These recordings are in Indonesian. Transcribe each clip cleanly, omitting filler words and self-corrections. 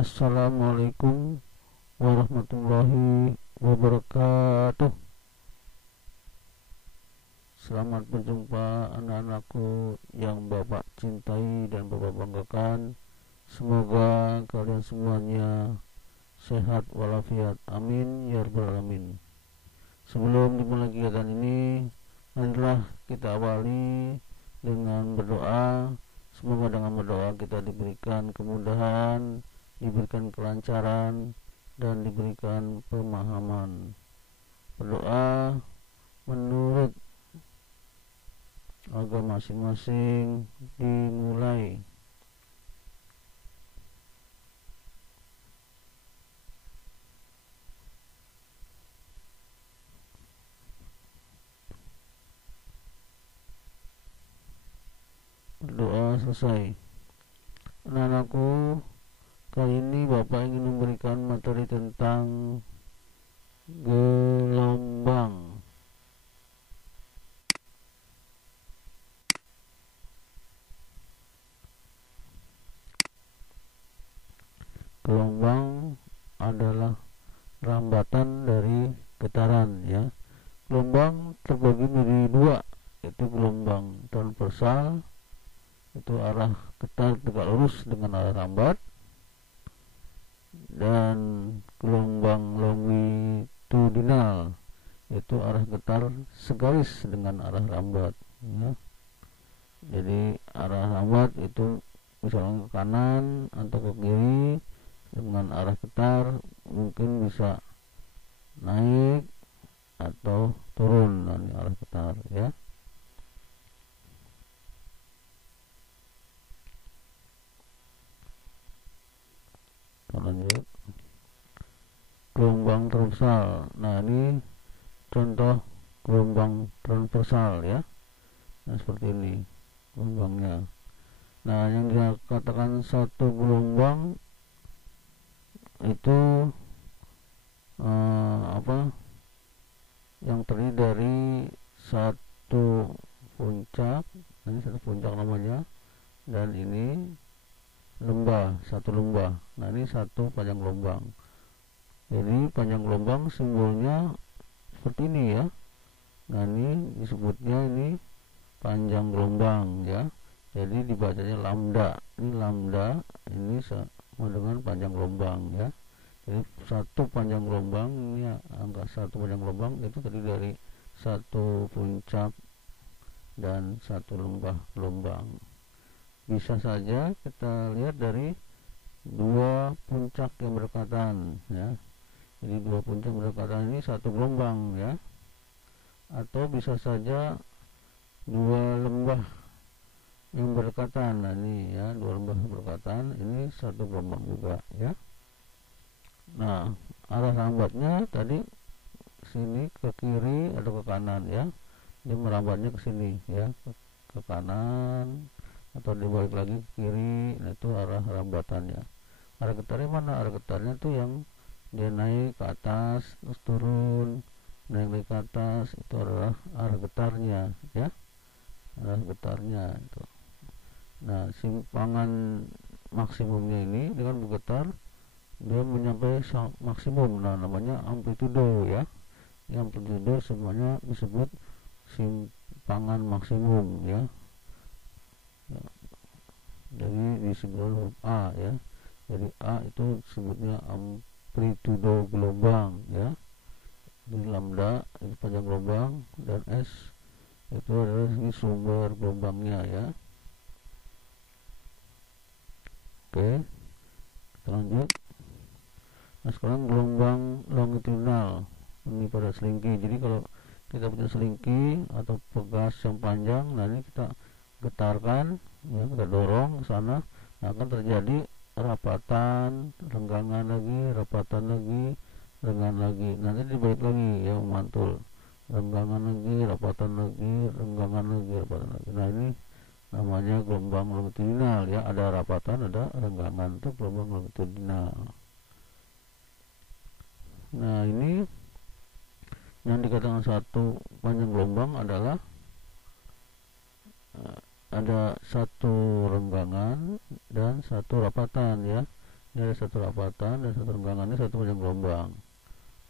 Assalamualaikum warahmatullahi wabarakatuh. Selamat berjumpa anak-anakku yang Bapak cintai dan Bapak banggakan. Semoga kalian semuanya sehat walafiat. Amin ya rabbal alamin. Sebelum dimulai kegiatan ini, marilah kita awali dengan berdoa. Semoga dengan berdoa kita diberikan kemudahan, diberikan kelancaran, dan diberikan pemahaman. Berdoa menurut agama masing-masing dimulai. Berdoa selesai. Anak-anakku, kali ini Bapak ingin memberikan materi tentang gelombang. Gelombang adalah rambatan dari getaran, ya. Gelombang terbagi menjadi dua, yaitu gelombang transversal, itu arah getar tegak lurus dengan arah rambat, dan gelombang longitudinal, yaitu arah getar segaris dengan arah rambat, ya. Jadi arah rambat itu misalnya ke kanan atau ke kiri, dengan arah getar mungkin bisa naik atau turun dari arah getar, ya. Lanjut, gelombang transversal. Nah, ini contoh gelombang transversal, ya. Nah, seperti ini gelombangnya. Nah, yang dikatakan satu gelombang itu yang terdiri dari satu puncak, ini satu puncak namanya, dan ini lembah, satu lembah. Nah, ini satu panjang gelombang. Jadi panjang gelombang simbolnya seperti ini, ya. Nah, ini disebutnya ini panjang gelombang, ya. Jadi dibacanya lambda. Ini lambda, ini sama dengan panjang gelombang, ya. Jadi satu panjang gelombang, ini angka satu panjang gelombang itu terdiri dari satu puncak dan satu lembah gelombang. Bisa saja kita lihat dari dua puncak yang berdekatan, ya. Jadi dua puncak berdekatan ini satu gelombang, ya. Atau bisa saja dua lembah yang berdekatan. Nah, ini, ya, dua lembah berdekatan, ini satu gelombang juga, ya. Nah, arah rambatnya tadi sini ke kiri atau ke kanan, ya. Dia merambatnya ke sini, ya, ke kanan atau dibalik lagi ke kiri. Nah, itu arah rambatannya. Arah getarnya mana? Arah getarnya tuh yang dia naik ke atas terus turun, naik ke atas, itu adalah arah getarnya, ya. Arah getarnya itu. Nah, simpangan maksimumnya ini dengan bergetar dia mencapai maksimum. Nah, namanya amplitudo, ya. Yang amplitudo semuanya disebut simpangan maksimum, ya. Jadi disebut huruf A, ya. Jadi A itu sebutnya amplitudo gelombang, ya. Jadi lambda itu panjang gelombang, dan S itu adalah sumber gelombangnya, ya. Oke, kita lanjut. Nah, sekarang gelombang longitudinal ini pada selingki. Jadi kalau kita punya selingki atau pegas yang panjang, nah ini kita getarkan, ya, kita dorong ke sana, nah, akan terjadi rapatan, renggangan lagi, rapatan lagi, renggangan lagi. Nanti dibalik lagi, ya, memantul, renggangan lagi, rapatan lagi, renggangan lagi, rapatan lagi. Nah, ini namanya gelombang longitudinal, ya. Ada rapatan, ada renggangan, itu gelombang longitudinal. Nah, ini yang dikatakan satu panjang gelombang adalah ada satu renggangan dan satu rapatan, ya. ini ada satu rapatan dan satu renggangan, ini satu panjang gelombang.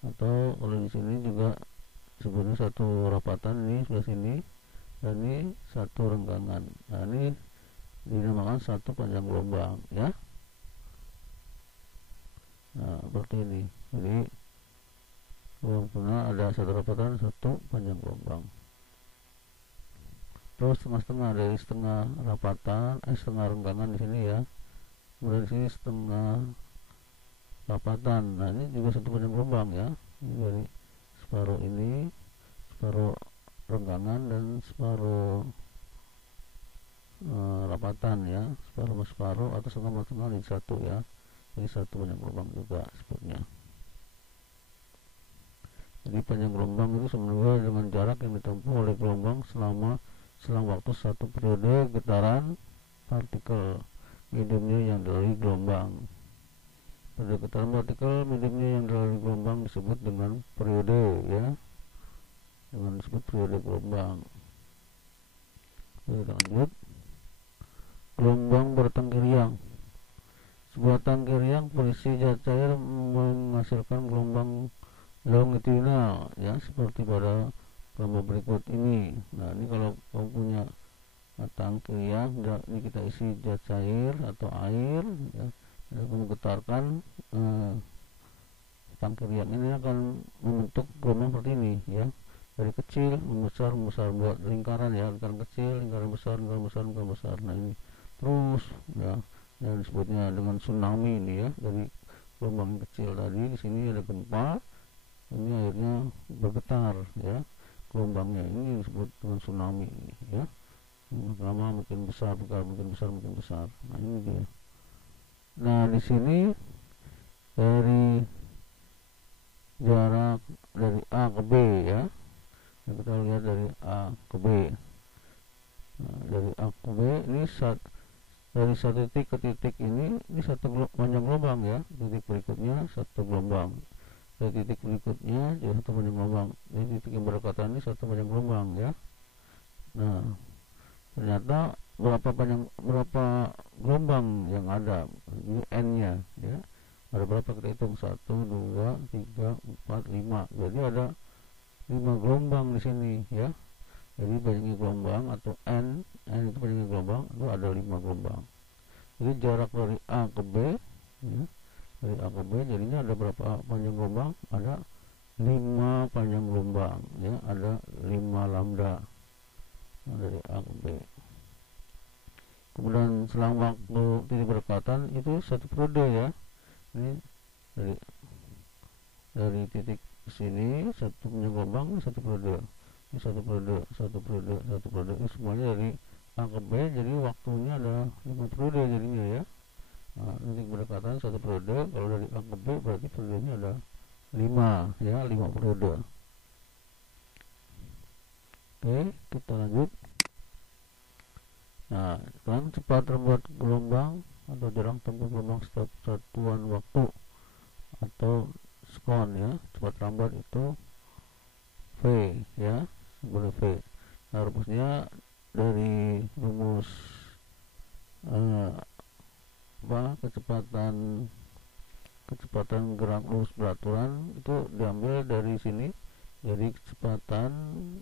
Atau kalau di sini juga sebenarnya satu rapatan ini sebelah sini dan ini satu renggangan. Nah, ini dinamakan satu panjang gelombang ya. Nah, seperti ini. Jadi gelombang ada satu rapatan, satu panjang gelombang. Terus setengah-setengah, dari setengah rapatan, setengah renggangan di sini ya. Kemudian di sini setengah rapatan. Nah, ini juga satu panjang gelombang ya. Ini dari separuh ini, separuh renggangan dan separuh rapatan ya, separuh sama separuh atau setengah sama setengah jadi satu ya. Jadi satu panjang gelombang juga sebutnya. Jadi panjang gelombang itu sama dengan jarak yang ditempuh oleh gelombang selang waktu satu periode getaran partikel mediumnya yang dilalui gelombang. Pada getaran partikel mediumnya yang dilalui gelombang disebut dengan periode ya, dengan disebut periode gelombang. Kita lanjut. Gelombang bertangki riang. Sebuah tangki riang berisi zat cair menghasilkan gelombang longitudinal ya, seperti pada gambar berikut ini. Nah, ini kalau kamu punya tangki riang, ini kita isi zat cair atau air ya, dan kamu getarkan tangki riang ini akan membentuk gelombang seperti ini ya, dari kecil membesar buat lingkaran ya, lingkaran kecil, lingkaran besar, lingkaran besar, lingkaran besar. Nah, ini terus ya, dan disebutnya dengan tsunami ini ya, dari gelombang kecil tadi. Di sini ada gempa, ini akhirnya bergetar ya, gelombangnya ini disebut dengan tsunami ini ya. Lama mungkin besar, mungkin besar. Nah, ini dia. Nah, di sini dari jarak dari A ke B ya, nah, kita lihat dari A ke B. Nah, dari A ke B ini dari satu titik ke titik ini satu panjang gelombang ya. Titik berikutnya satu gelombang, dari titik berikutnya juga satu panjang gelombang, dari titik yang berdekatan ini satu panjang gelombang ya. Nah, ternyata berapa gelombang yang ada, ini n nya ya, ada berapa, kita hitung 1, 2, 3, 4, 5. Jadi ada 5 gelombang di sini ya. Jadi banyaknya gelombang atau n itu banyaknya gelombang itu ada 5 gelombang. Jadi jarak dari A ke B ya, dari A ke B jadinya ada berapa panjang gelombang? Ada 5 panjang gelombang ya, ada 5 lambda dari A ke B. Kemudian selang waktu titik berdekatan itu satu periode ya. Ini dari titik sini satu panjang gelombang, satu periode. Ini satu periode. Ini semuanya dari A ke B, jadi waktunya ada 5 periode jadinya ya. Nah, titik berdekatan satu periode, kalau dari A ke B berarti periodenya ada 5 ya, 5 periode. Oke, kita lanjut. Nah, sekarang cepat terbuat gelombang atau jarak tempuh gelombang setiap satuan waktu atau sekon ya. Cepat lambat itu V ya, boleh V. Nah, rumusnya dari rumus kecepatan gerak lurus beraturan itu diambil dari sini. Jadi kecepatan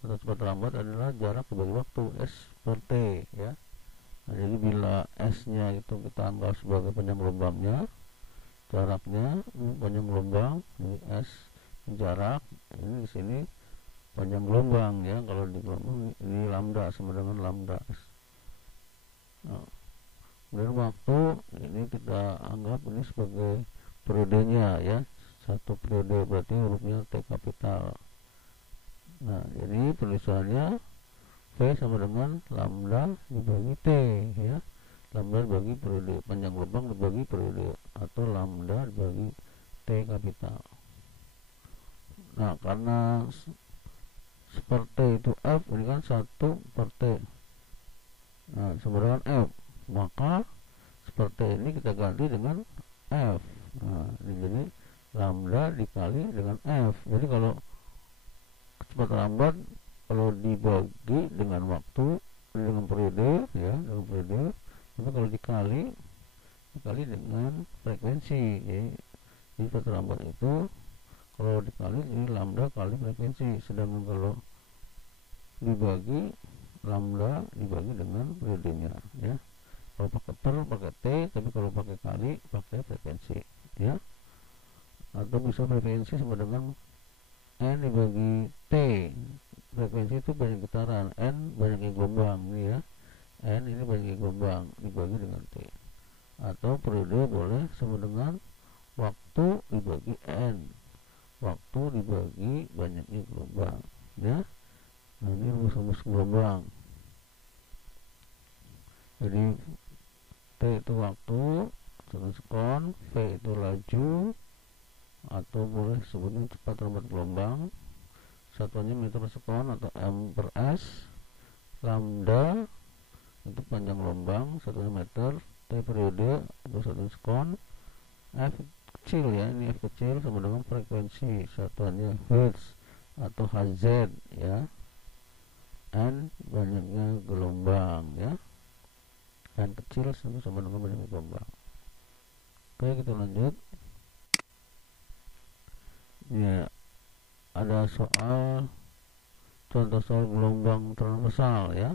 atau cepat lambat adalah jarak dibagi waktu, S per T ya. Nah, jadi bila S nya itu kita anggap sebagai panjang gelombangnya, jaraknya panjang gelombang, jadi S jarak, ini di sini panjang gelombang ya. Kalau di gelombang ini lambda sama dengan lambda S. Nah, kemudian waktu ini kita anggap ini sebagai periodenya ya, satu periode berarti hurufnya T kapital. Nah, jadi tulisannya V sama dengan lambda dibagi T ya, lambda dibagi periode, panjang gelombang dibagi periode, atau lambda dibagi T kapital. Nah, karena per T itu F, ini kan 1 per T, nah sama dengan F, maka seperti ini kita ganti dengan F. Nah, ini jadi lambda dikali dengan F. Jadi kalau kecepatan lambat kalau dibagi dengan waktu, dengan periode ya, dengan periode, tapi kalau dikali dengan frekuensi. Jadi terlambat itu kalau dikali jadi lambda kali frekuensi, sedangkan kalau dibagi lambda dibagi dengan periodenya ya. Kalau pakai per pakai t, tapi kalau pakai kali pakai frekuensi ya. Atau bisa frekuensi sama dengan n dibagi t. Frekuensi itu banyak getaran, n banyaknya gelombang ya. N ini banyaknya gelombang dibagi dengan t. Atau periode boleh sama dengan waktu dibagi n, waktu dibagi banyaknya gelombang ya. Nah, ini rumus-rumus gelombang. Jadi T itu waktu, sekon, V itu laju, atau boleh sebutnya cepat lambat gelombang, satuannya meter per sekon atau M per S. Lambda itu panjang gelombang, satunya meter. T periode atau satunya sekon. F kecil ya, ini F kecil sama dengan frekuensi, satuannya Hertz atau Hz ya. N banyaknya gelombang ya. N kecil sama dengan banyaknya gelombang. Oke, kita lanjut ya. Ada soal, contoh soal gelombang transversal ya.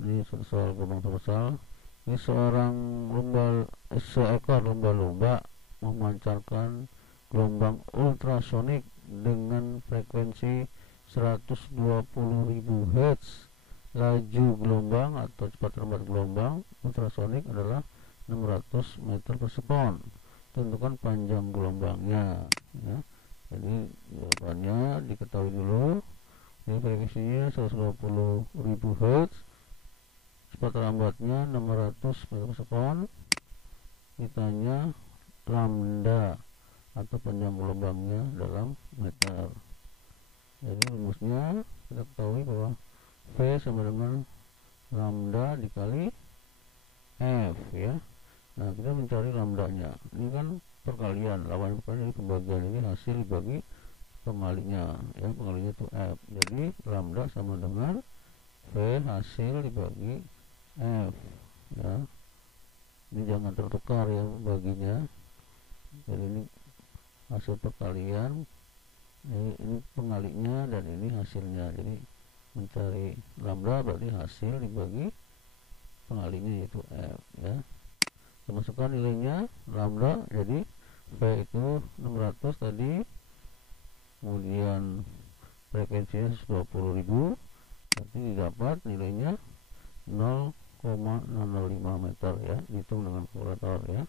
Ini soal gelombang transversal. Ini seekor lumba-lumba memancarkan gelombang ultrasonik dengan frekuensi 120.000 Hz. Laju gelombang atau cepat lambat gelombang ultrasonik adalah 600 meter per sekon. Tentukan panjang gelombangnya ya. Jadi jawabannya diketahui dulu. Ini frekuensinya 120.000 Hz, cepat lambatnya 600 meter per sekon. Ditanya lambda atau panjang gelombangnya dalam meter. Jadi rumusnya kita ketahui bahwa V sama dengan lambda dikali F ya. Nah, kita mencari lambdanya. Ini kan perkalian, lawan perkalian, jadi pembagian ini hasil dibagi pengalinya ya, pengalinya itu F. Jadi lambda sama dengan V hasil dibagi F ya. Ini jangan tertukar ya baginya. Jadi ini hasil perkalian, ini pengalinya dan ini hasilnya. Jadi mencari lambda berarti hasil dibagi pengalinya yaitu F ya. Kita masukkan nilainya lambda, jadi V itu 600 tadi, kemudian frekuensinya 120.000, berarti didapat nilainya 0,605 meter ya, dihitung dengan kalkulator ya.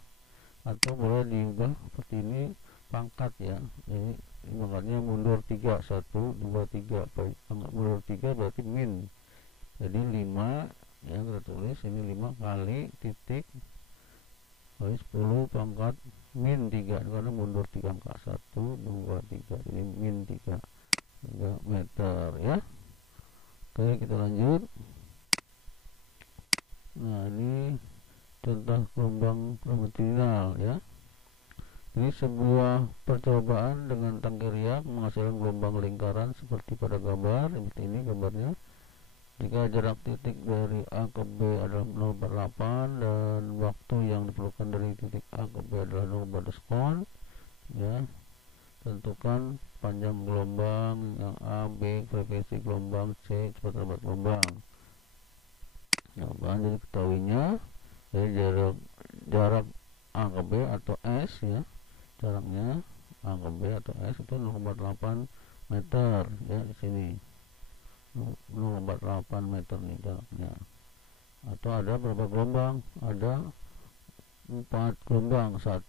Atau boleh diubah seperti ini pangkat ya. Jadi makanya mundur 3, 1, 2, 3, mundur 3 berarti min. Jadi 5 ya, kita tulis ini 5 kali titik kali 10 pangkat min 3, karena mundur 3 angka 1, 2, 3, jadi min 3 meter ya. Oke, kita lanjut. Nah, ini contoh gelombang longitudinal ya. Ini sebuah percobaan dengan tangki riak menghasilkan gelombang lingkaran seperti pada gambar. Seperti ini gambarnya. Jika jarak titik dari A ke B adalah 0,8 dan waktu yang diperlukan dari titik A ke B adalah 0,2 sekon ya. Tentukan panjang gelombang yang A, B, frekuensi gelombang, C, cepat lambat gelombang. Nah, jadi ketahuinya jadi jarak A ke B atau S ya, jaraknya A ke B atau S itu 0,8 meter ya, di sini 0,8 meter nih jaraknya. Atau ada berapa gelombang? Ada 4 gelombang, 1,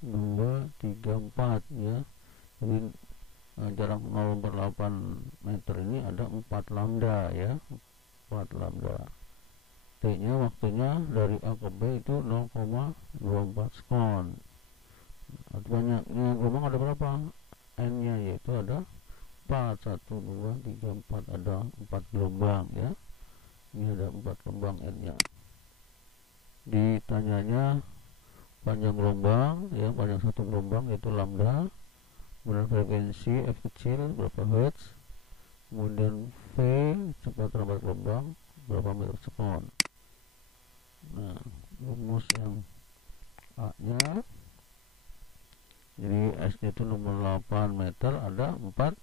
2, 3, 4 ya. Jadi jarak 0,8 meter ini ada 4 lambda ya, 4 lambda. T nya waktunya dari A ke B itu 0,24 sekon. Atau banyaknya gelombang ada berapa? N nya yaitu ada 4, 1, 2, 3, 4, ada 4 gelombang ya. Ini ada 4 gelombang N nya. Ditanyanya panjang gelombang ya, panjang satu gelombang yaitu lambda, kemudian frekuensi F kecil berapa Hertz, kemudian V cepat lambat gelombang berapa meter sekon. Nah, rumus yang A nya. Jadi S nya itu 68 meter, ada 4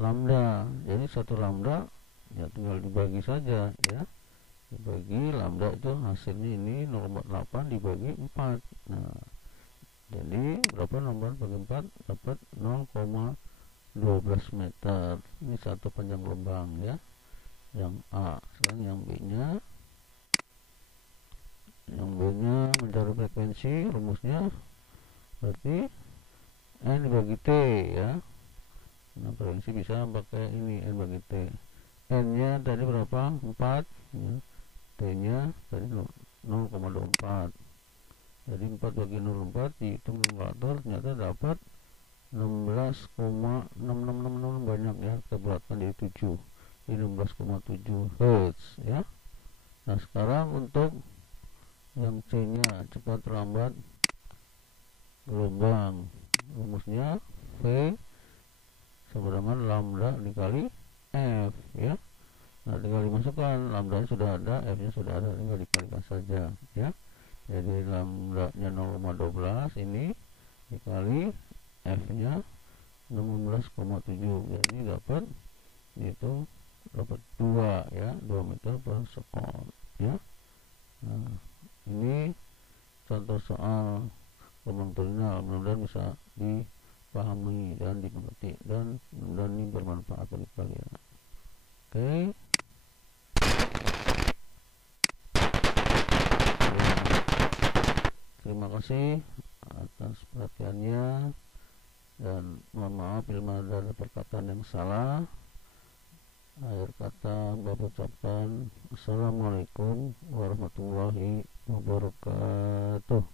lambda. Jadi 1 lambda ya tinggal dibagi saja ya, dibagi lambda itu hasilnya ini 0,8 dibagi 4. Nah, jadi berapa? 0,8 bagi 4 dapat 0,12 meter. Ini satu panjang gelombang ya, yang A. Sekarang yang B nya, mencari frekuensi. Rumusnya berarti N dibagi T ya. Nah, frekuensi bisa pakai ini, N bagi T. N nya tadi berapa? 4 ya. T nya tadi 0,24. Jadi 4 bagi 0,4 dihitung kalkulator, ternyata dapat 16,6666, banyak ya, kita bulatkan jadi 7, jadi 16,7 Hz ya. Nah, sekarang untuk yang C nya, cepat lambat gelombang, rumusnya V sama dengan lambda dikali F ya. Nah, tinggal dimasukkan, lambda sudah ada, F nya sudah ada, tinggal dikalikan saja ya. Jadi lambda nya 0,12 ini dikali F nya 16,7, jadi dapat itu dapat 2 ya, 2 meter per sekon ya. Nah, ini contoh soal gelombang terminal, mudah-mudahan bisa dipahami dan dimengerti, dan mudah-mudahan ini bermanfaat bagi kalian. Oke. Terima kasih atas perhatiannya, dan mohon maaf bila ada perkataan yang salah. Akhir kata Bapak ucapkan Assalamualaikum warahmatullahi wabarakatuh.